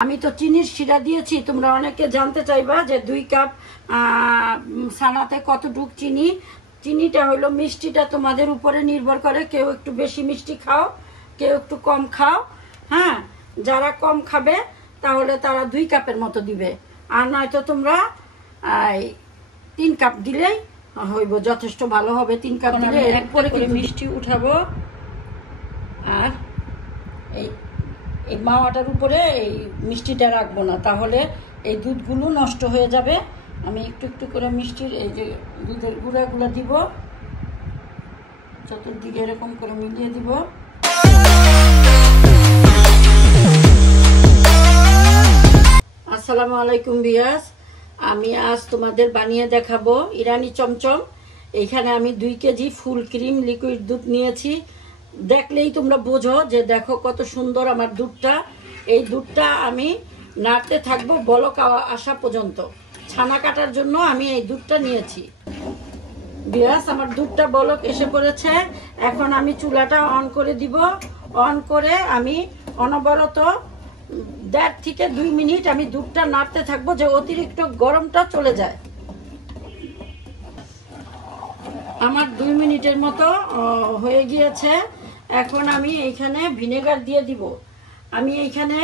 আমি তো চিনির শিরা দিয়েছি। তোমরা অনেকে জানতে চাইবা যে 2 কাপ ছানাতে কতটুক চিনি। চিনিটা হলো মিষ্টিটা তোমাদের উপরে নির্ভর করে, কেউ একটু বেশি মিষ্টি খাও, কেউ একটু কম খাও। হ্যাঁ, যারা কম খাবে তাহলে তারা 2 কাপের মতো দিবে, আর নয়তো তোমরা 3 কাপ দিলেই হইব, যথেষ্ট ভালো হবে। 3 কাপ দিলে এরপরে মিষ্টি উঠাবো, আর এই মাওয়াটার উপরে এই মিষ্টিটা রাখবো না, তাহলে এই দুধগুলো নষ্ট হয়ে যাবে। আমি একটু একটু করে মিষ্টির এই যে দুধের গুঁড়াগুলো দিব, চতুর্দিকে এরকম করে মিলিয়ে দিব। আসসালামু আলাইকুম ভিউয়ার্স, আমি আজ তোমাদের বানিয়ে দেখাবো ইরানি চমচম। এইখানে আমি 2 কেজি ফুল ক্রিম লিকুইড দুধ নিয়েছি। দেখলেই তোমরা বোঝো যে দেখো কত সুন্দর আমার দুধটা। এই দুধটা আমি নাড়তে থাকবো বলক আসা পর্যন্ত। ছানা কাটার জন্য আমি এই দুধটা নিয়েছি। ভিউয়ার্স, আমার দুধটা বলক এসে পড়েছে। এখন আমি চুলাটা অন করে দিব। অন করে আমি অনবরত 1.5 থেকে 2 মিনিট আমি দুধটা নাড়তে থাকবো, যে অতিরিক্ত গরমটা চলে যায়। আমার 2 মিনিটের মতো হয়ে গিয়েছে। এখন আমি এইখানে ভিনেগার দিয়ে দিব। আমি এইখানে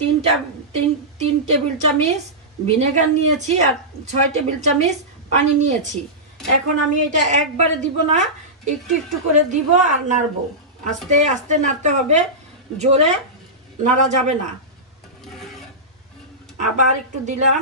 3 টেবিল চামচ ভিনেগার নিয়েছি আর 6 টেবিল চামচ পানি নিয়েছি। এখন আমি এটা একবারে দিব না, একটু একটু করে দিব আর নাড়বো। আস্তে আস্তে নাড়তে হবে, জোরে নাড়া যাবে না। আবার একটু দিলাম।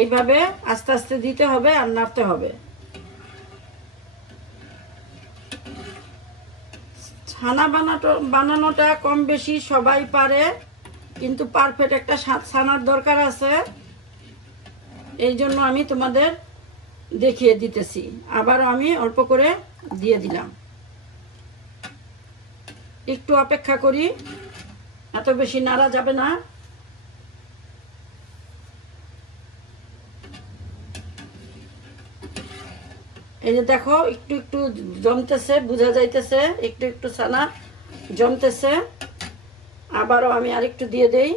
এইভাবে আস্তে আস্তে দিতে হবে আর নাড়তে হবে। ছানা বানানোটা কম বেশি সবাই পারে, কিন্তু পারফেক্ট একটা ছানার দরকার আছে। এই জন্য আমি তোমাদের দেখিয়ে দিতেছি। আবারও আমি অল্প করে দিয়ে দিলাম। একটু অপেক্ষা করি, এত বেশি নাড়া যাবে না। এই যে দেখো একটু একটু জমতেছে, বোঝা যাইতেছে একটু একটু ছানা জমতেছে। আবারও আমি আরেকটু দিয়ে দেই।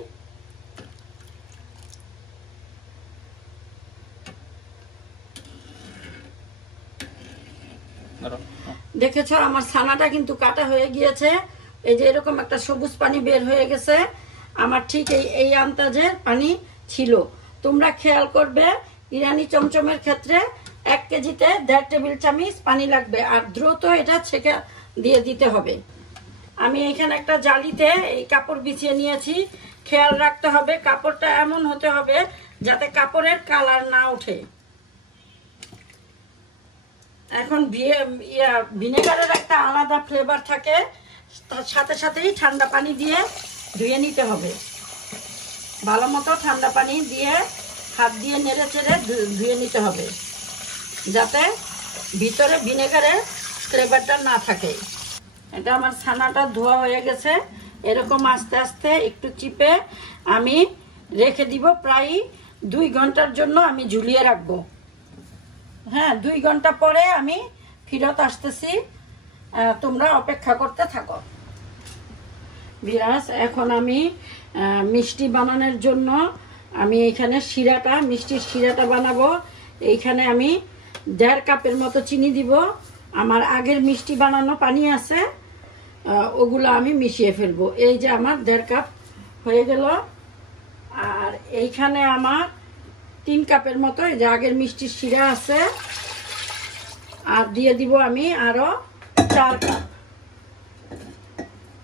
দেখেছো আমার ছানাটা কিন্তু কাটা হয়ে গিয়েছে। এই যে এরকম একটা সবুজ পানি বের হয়ে গেছে। আমার ঠিক এই আন্দাজের পানি ছিল। তোমরা খেয়াল করবে ইরানি চমচমের ক্ষেত্রে 1 কেজিতে 1.5 টেবিল চামচ পানি লাগবে, আর দ্রুত এটা ছেঁকে দিয়ে দিতে হবে। আমি এখানে একটা জালিতে এই কাপড় বিছিয়ে নিয়েছি। খেয়াল রাখতে হবে কাপড়টা এমন হতে হবে যাতে কাপড়ের কালার না ওঠে। এখন ভিনেগারের একটা আলাদা ফ্লেভার থাকে, তার সাথে সাথেই ঠান্ডা পানি দিয়ে ধুয়ে নিতে হবে। ভালো মতো ঠান্ডা পানি দিয়ে হাত দিয়ে নেড়ে চেড়ে ধুয়ে নিতে হবে, যাতে ভিতরে ভিনেগারের ফ্লেভারটা না থাকে। এটা আমার ছানাটা ধোয়া হয়ে গেছে। এরকম আস্তে আস্তে একটু চিপে আমি রেখে দিব। প্রায় 2 ঘন্টার জন্য আমি ঝুলিয়ে রাখবো। হ্যাঁ, 2 ঘন্টা পরে আমি ফিরত আসতেছি, তোমরা অপেক্ষা করতে থাকো। ভিউয়ার্স, এখন আমি মিষ্টি বানানোর জন্য আমি এখানে মিষ্টির শিরাটা বানাবো। এইখানে আমি 1.5 কাপের মতো চিনি দিব। আমার আগের মিষ্টি বানানো পানি আছে, ওগুলো আমি মিশিয়ে ফেলবো। এই যে আমার 1.5 কাপ হয়ে গেল। আর এইখানে আমার 3 কাপের মতো এই যে আগের মিষ্টির শিরা আছে, আর দিয়ে দিব আমি আরো 4 কাপ।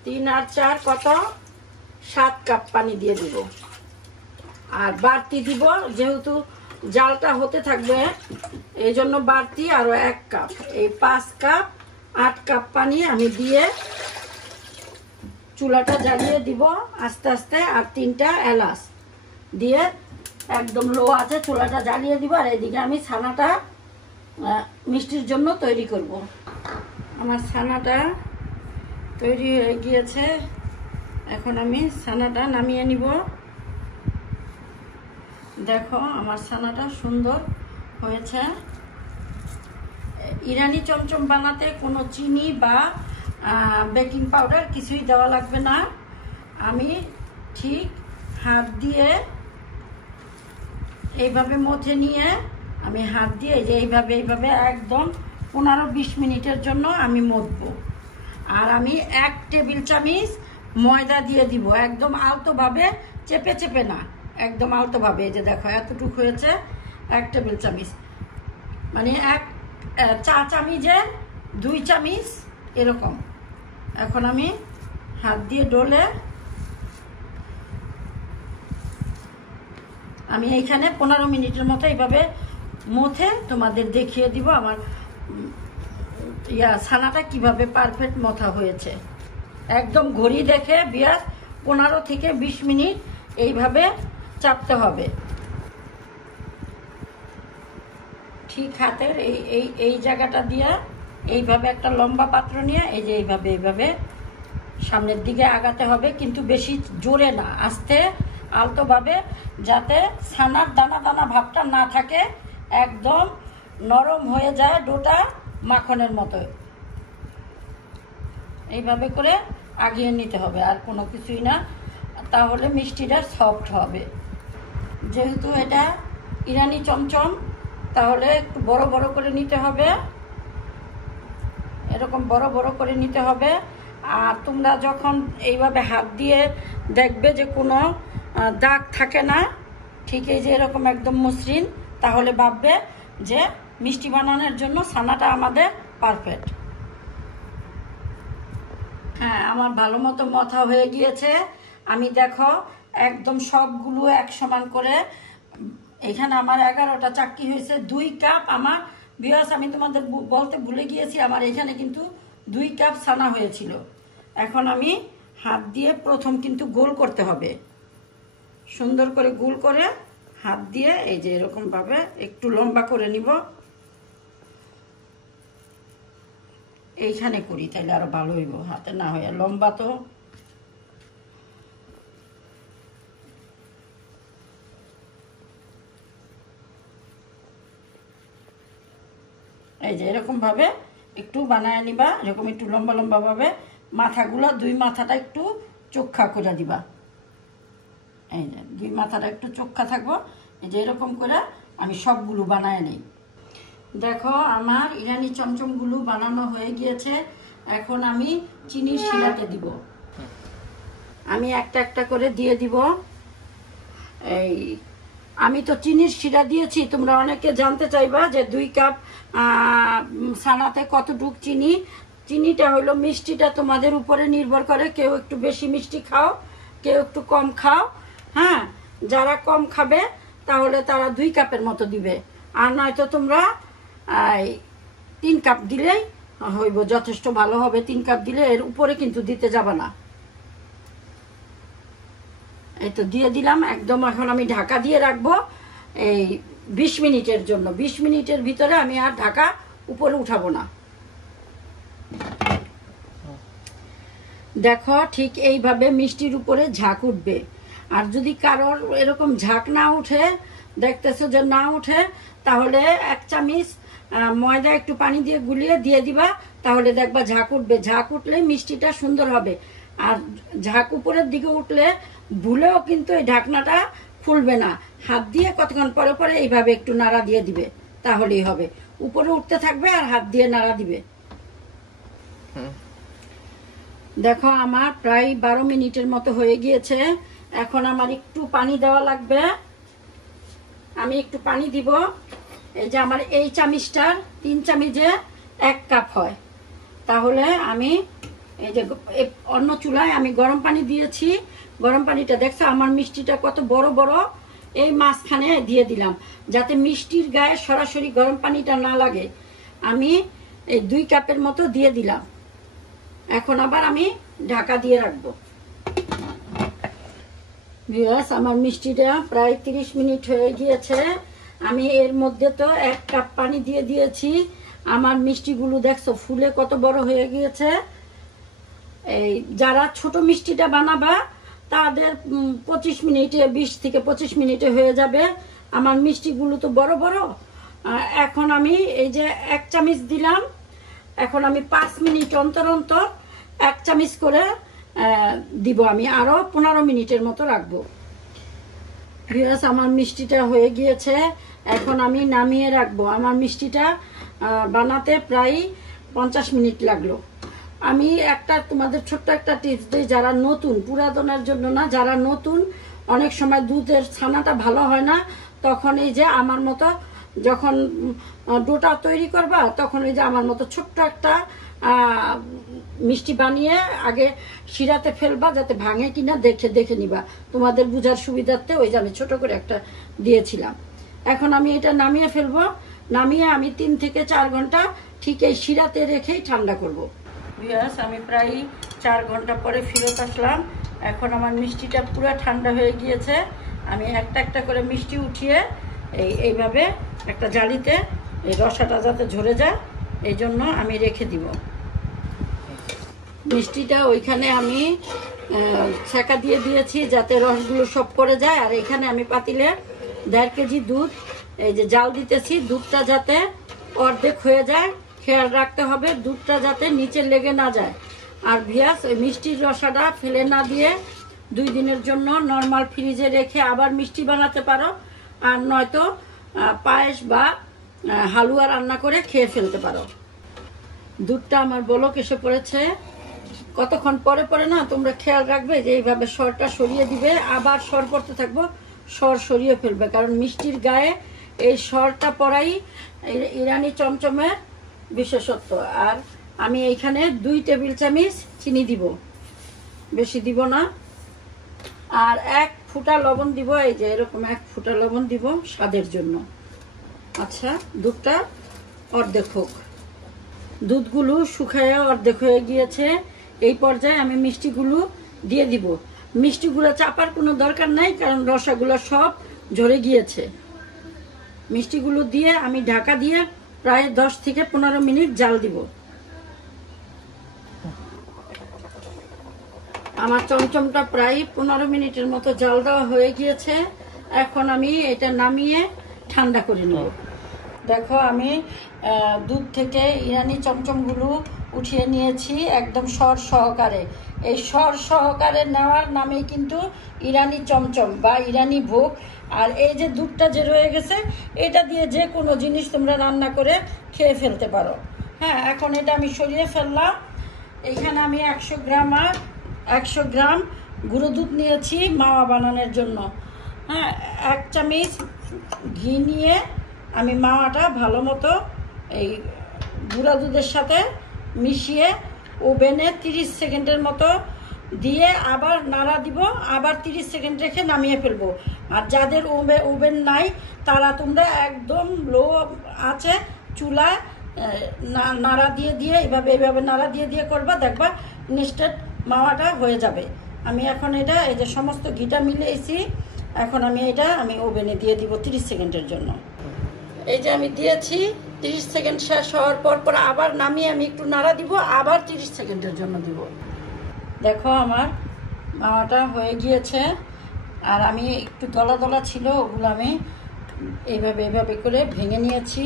3 আর 4 কত? 7 কাপ পানি দিয়ে দিব। আর বাড়তি দিব, যেহেতু জালটা হতে থাকবে এই জন্য বাড়তি আরো 1 কাপ। এই 5 কাপ 8 কাপ পানি আমি দিয়ে চুলাটা জ্বালিয়ে দিব আস্তে আস্তে। আর 3টা এলাচ দিয়ে একদম লো আছে চুলাটা জ্বালিয়ে দিব। আর এদিকে আমি ছানাটা মিষ্টির জন্য তৈরি করব। আমার ছানাটা তৈরি হয়ে গিয়েছে। এখন আমি ছানাটা নামিয়ে নিব। দেখো আমার ছানাটা সুন্দর হয়েছে। ইরানি চমচম বানাতে কোনো চিনি বা বেকিং পাউডার কিছুই দেওয়া লাগবে না। আমি ঠিক হাত দিয়ে এইভাবে মথে নিয়ে আমি হাত দিয়ে যে এইভাবে একদম 15-20 মিনিটের জন্য আমি মথবো। আর আমি 1 টেবিল চামচ ময়দা দিয়ে দিব, একদম আলতোভাবে, চেপে চেপে না, একদম আলতোভাবে। এই যে দেখো এতটুকু হয়েছে, 1 টেবিল চামচ, মানে 1 চা চামচের 2 চামচ এরকম। এখন আমি হাত দিয়ে ডলে আমি এইখানে 15 মিনিটের মতো এইভাবে মথে তোমাদের দেখিয়ে দিব আমার ছানাটা কিভাবে পারফেক্ট মথা হয়েছে। একদম ঘড়ি দেখে বিয়াস 15 থেকে 20 মিনিট এইভাবে চাপতে হবে। ঠিক হাতের এই জায়গাটা দিয়ে এইভাবে একটা লম্বা পাত্র নিয়ে এই যে এইভাবে সামনের দিকে আগাতে হবে, কিন্তু বেশি জোরে না, আস্তে আলতোভাবে, যাতে ছানার দানা দানা ভাবটা না থাকে, একদম নরম হয়ে যায় ডোটা, মাখনের মতো। এইভাবে করে আগিয়ে নিতে হবে, আর কোনো কিছুই না, তাহলে মিষ্টিটা সফট হবে। যেহেতু এটা ইরানি চমচম, তাহলে একটু বড় বড় করে নিতে হবে, এরকম বড় বড় করে নিতে হবে। আর তোমরা যখন এইভাবে হাত দিয়ে দেখবে যে কোনো দাগ থাকে না, ঠিক এই যে এরকম একদম মসৃণ, তাহলে ভাববে যে মিষ্টি বানানোর জন্য ছানাটা আমাদের পারফেক্ট। হ্যাঁ, আমার ভালো মতো মথা হয়ে গিয়েছে। আমি দেখো একদম সবগুলো এক সমান করে, এখানে আমার 11টা চাক্কি হয়েছে, 2 কাপ আমার বিয়াস, আমি তোমাদের বলতে ভুলে গিয়েছি, আমার এখানে কিন্তু 2 কাপ ছানা হয়েছিল। এখন আমি হাত দিয়ে প্রথম কিন্তু গোল করতে হবে, সুন্দর করে গোল করে হাত দিয়ে এই যে এরকম ভাবে একটু লম্বা করে নিব। এইখানে করি তাহলে আরো ভালো হইব, হাতে না হয় লম্বা তো। এই যে এরকম ভাবে একটু বানায় নিবা, এরকম একটু লম্বা লম্বা ভাবে, মাথাগুলো 2 মাথাটা একটু চোখা করে দিবা। এই যে 2 মাথাটা একটু চোখা থাকবো। এই যে এরকম করে আমি সবগুলো বানায় নিই। দেখো আমার ইরানি চমচমগুলো বানানো হয়ে গিয়েছে। এখন আমি চিনির শিরাতে দিব, আমি একটা একটা করে দিয়ে দিব। এই আমি তো চিনির শিরা দিয়েছি, তোমরা অনেকে জানতে চাইবা যে 2 কাপ ছানাতে কতটুক চিনি। চিনিটা হলো, মিষ্টিটা তোমাদের উপরে নির্ভর করে, কেউ একটু বেশি মিষ্টি খাও, কেউ একটু কম খাও। হ্যাঁ, যারা কম খাবে তাহলে তারা 2 কাপের মতো দিবে, আর নয়তো তোমরা 3 কাপ দিলেই হইব, যথেষ্ট ভালো হবে। 3 কাপ দিলে এর উপরে কিন্তু দিতে যাবে না। এই তো দিয়ে দিলাম একদম। এখন আমি ঢাকা দিয়ে রাখবো এই 20 মিনিটের জন্য। 20 মিনিটের ভিতরে আমি আর ঢাকা উপরে উঠাবো না। দেখো ঠিক এইভাবে মিষ্টির উপরে ঝাঁক উঠবে। আর যদি কারোর এরকম ঝাঁক না উঠে, দেখতেছো যে না উঠে, তাহলে 1 চামচ ময়দা একটু পানি দিয়ে গুলিয়ে দিয়ে দিবা, তাহলে দেখবা ঝাঁক উঠবে। ঝাঁক উঠলে মিষ্টিটা সুন্দর হবে। আর ঝাঁক উপরের দিকে উঠলে ভুলেও কিন্তু এই ঢাকনাটা খুলবে না, হাত দিয়ে কতক্ষণ পরে পরে এইভাবে একটু নাড়া দিয়ে দিবে, তাহলেই হবে। উপরে উঠতে থাকবে আর হাত দিয়ে নাড়া দিবে। দেখো আমার প্রায় 12 মিনিটের মতো হয়ে গিয়েছে। এখন আমার একটু পানি দেওয়া লাগবে, আমি একটু পানি দিব। এই যে আমার এই চামচটার 3 চামচে 1 কাপ হয়, তাহলে আমি এই যে অন্য চুলায় আমি গরম পানি দিয়েছি। গরম পানিটা দেখছো আমার মিষ্টিটা কত বড় বড়, এই মাঝখানে দিয়ে দিলাম, যাতে মিষ্টির গায়ে সরাসরি গরম পানিটা না লাগে। আমি এই 2 কাপের মতো দিয়ে দিলাম। এখন আবার আমি ঢাকা দিয়ে রাখবো। ভিউয়ার্স, আমার মিষ্টিটা প্রায় 30 মিনিট হয়ে গিয়েছে। আমি এর মধ্যে তো 1 কাপ পানি দিয়ে দিয়েছি। আমার মিষ্টিগুলো দেখছো ফুলে কত বড় হয়ে গিয়েছে। এই যারা ছোট মিষ্টিটা বানাবা তাদের 25 মিনিটে, 20 থেকে 25 মিনিটে হয়ে যাবে। আমার মিষ্টিগুলো তো বড় বড়। এখন আমি এই যে 1 চামচ দিলাম, এখন আমি 5 মিনিট অন্তর অন্তর 1 চামচ করে দিব। আমি আরও 15 মিনিটের মতো রাখবো। ভিউয়ার্স, আমার মিষ্টিটা হয়ে গিয়েছে, এখন আমি নামিয়ে রাখবো। আমার মিষ্টিটা বানাতে প্রায় 50 মিনিট লাগলো। আমি তোমাদের ছোট্ট একটা টিপস দিই, যারা নতুন, পুরাতনের জন্য না, যারা নতুন, অনেক সময় দুধের ছানাটা ভালো হয় না, তখন এই যে আমার মতো যখন ডোটা তৈরি করবা, তখন এই যে আমার মতো ছোট্ট একটা মিষ্টি বানিয়ে আগে শিরাতে ফেলবা, যাতে ভাঙে কিনা দেখে নিবা। তোমাদের বুঝার সুবিধার্থে ওই যে আমি ছোট করে একটা দিয়েছিলাম। এখন আমি এটা নামিয়ে ফেলবো। নামিয়ে আমি 3 থেকে 4 ঘন্টা ঠিক এই শিরাতে রেখেই ঠান্ডা করব। ভিউয়ার্স, আমি প্রায় 4 ঘন্টা পরে ফেরত আসলাম। এখন আমার মিষ্টিটা পুরো ঠান্ডা হয়ে গিয়েছে। আমি একটা করে মিষ্টি উঠিয়ে এইভাবে একটা জালিতে, এই রসাটা যাতে ঝরে যায় এই জন্য আমি রেখে দিব। মিষ্টিটা ওইখানে আমি ছেঁকা দিয়ে দিয়েছি যাতে রসগুলো সব পড়ে যায়। আর এখানে আমি পাতিলে 1.5 কেজি দুধ এই যে জাল দিতেছি। দুধটা যাতে অর্ধেক হয়ে যায়, খেয়াল রাখতে হবে দুধটা যাতে নিচে লেগে না যায়। আর ভিউয়ার্স, ওই মিষ্টির রসাটা ফেলে না দিয়ে 2 দিনের জন্য নর্মাল ফ্রিজে রেখে আবার মিষ্টি বানাতে পারো। আর নয়তো পায়েস বা হালুয়া রান্না করে খেয়ে ফেলতে পারো। দুধটা আমার বলক এসে পড়েছে। কতক্ষণ পরে না তোমরা খেয়াল রাখবে যে এইভাবে সরটা সরিয়ে দিবে, আবার সর পড়তে থাকবো, সর সরিয়ে ফেলবে, কারণ মিষ্টির গায়ে এই সরটা পড়াই ইরানি চমচমের বিশেষত্ব। আর আমি এইখানে 2 টেবিল চামচ চিনি দিব, বেশি দিব না। আর 1 ফুটা লবণ দিব, এই যে এরকম 1 ফুটা লবণ দিব স্বাদের জন্য। আচ্ছা, দুধটা অর্ধেক হোক। দুধগুলো শুকায় অর্ধেক হয়ে গিয়েছে। এই পর্যায়ে আমি মিষ্টিগুলো দিয়ে দিব। মিষ্টিগুলো চাপার কোনো দরকার নাই, কারণ রসাগুলো সব ঝরে গিয়েছে। মিষ্টিগুলো দিয়ে আমি ঢাকা দিয়ে প্রায় 10 থেকে 15 মিনিট জাল দিব। আমার চমচমটা প্রায় 15 মিনিটের মতো জাল দেওয়া হয়ে গিয়েছে। এখন আমি এটা নামিয়ে ঠান্ডা করে নেব। দেখো, আমি দুধ থেকে ইরানি চমচমগুলো উঠিয়ে নিয়েছি একদম সর সহকারে। এই সর সহকারে নেওয়ার নামেই কিন্তু ইরানি চমচম বা ইরানি ভোগ। আর এই যে দুধটা যে রয়ে গেছে, এটা দিয়ে যে কোনো জিনিস তোমরা রান্না করে খেয়ে ফেলতে পারো। হ্যাঁ, এখন এটা আমি সরিয়ে ফেললাম। এইখানে আমি 100 গ্রাম গুঁড়ো দুধ নিয়েছি মাওয়া বানানোর জন্য। হ্যাঁ, 1 চামচ ঘি নিয়ে আমি মাওয়াটা ভালো মতো এই গুঁড়া দুধের সাথে মিশিয়ে ওভেনে 30 সেকেন্ডের মতো দিয়ে আবার নাড়া দিব, আবার 30 সেকেন্ড রেখে নামিয়ে ফেলবো। আর যাদের ওভেন নাই তারা তোমরা একদম লো আছে চুলায় নাড়া দিয়ে এইভাবে নাড়া দিয়ে করবা, দেখবা ইনস্ট্যান্ট মাওয়াটা হয়ে যাবে। আমি এখন এটা এই যে সমস্ত ঘিটা মিলিয়েছি, এখন আমি ওভেনে দিয়ে দিব 30 সেকেন্ডের জন্য। এই যে আমি দিয়েছি, 30 সেকেন্ড শেষ হওয়ার পর আবার নামিয়ে আমি একটু নাড়া দিব, আবার 30 সেকেন্ডের জন্য দিব। দেখো, আমার মাওয়াটা হয়ে গিয়েছে। আর আমি একটু দলা ছিল, ওগুলো আমি এইভাবে করে ভেঙে নিয়েছি।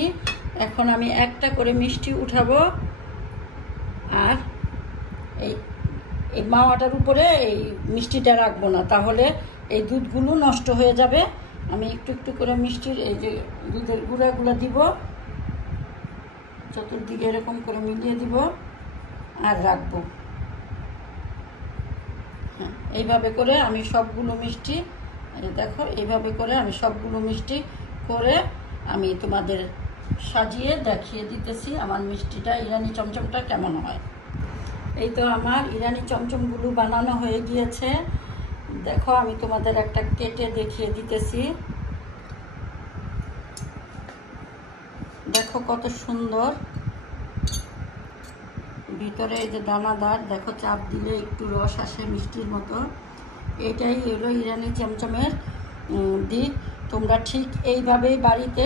এখন আমি একটা করে মিষ্টি উঠাবো আর এই মাওয়াটার উপরে এই মিষ্টিটা রাখবো না, তাহলে এই দুধগুলো নষ্ট হয়ে যাবে। আমি একটু করে মিষ্টির এই যে দুধের গুঁড়াগুলো দিব, চতুর্দিকে এরকম করে মিলিয়ে দিব আর রাখবো। হ্যাঁ, এইভাবে করে আমি সবগুলো মিষ্টি, দেখো এইভাবে করে আমি সবগুলো মিষ্টি করে আমি তোমাদের সাজিয়ে দেখিয়ে দিতেছি আমার মিষ্টিটা, ইরানি চমচমটা কেমন হয়। এই তো আমার ইরানি চমচমগুলো বানানো হয়ে গিয়েছে। দেখো, আমি তোমাদের একটা কেটে দেখিয়ে দিতেছি। দেখো কত সুন্দর, ভিতরে এই যে দানাদার, দেখো চাপ দিলে একটু রস আসে মিষ্টির মতো। এটাই হলো ইরানি চমচমের দিক। তোমরা ঠিক এইভাবেই বাড়িতে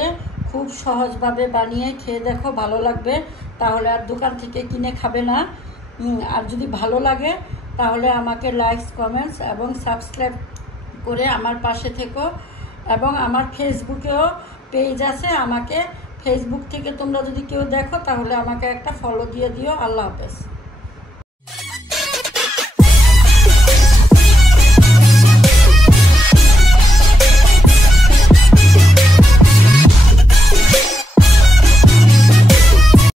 খুব সহজভাবে বানিয়ে খেয়ে দেখো, ভালো লাগবে। তাহলে আর দোকান থেকে কিনে খাবে না। আর যদি ভালো লাগে তাহলে আমাকে লাইকস, কমেন্টস এবং সাবস্ক্রাইব করে আমার পাশে থেকো। এবং আমার ফেসবুকেও পেজ আছে, আমাকে ফেসবুক থেকে তোমরা যদি কেউ দেখো তাহলে আমাকে একটা ফলো দিয়ে দিও। আল্লাহ হাফেজ।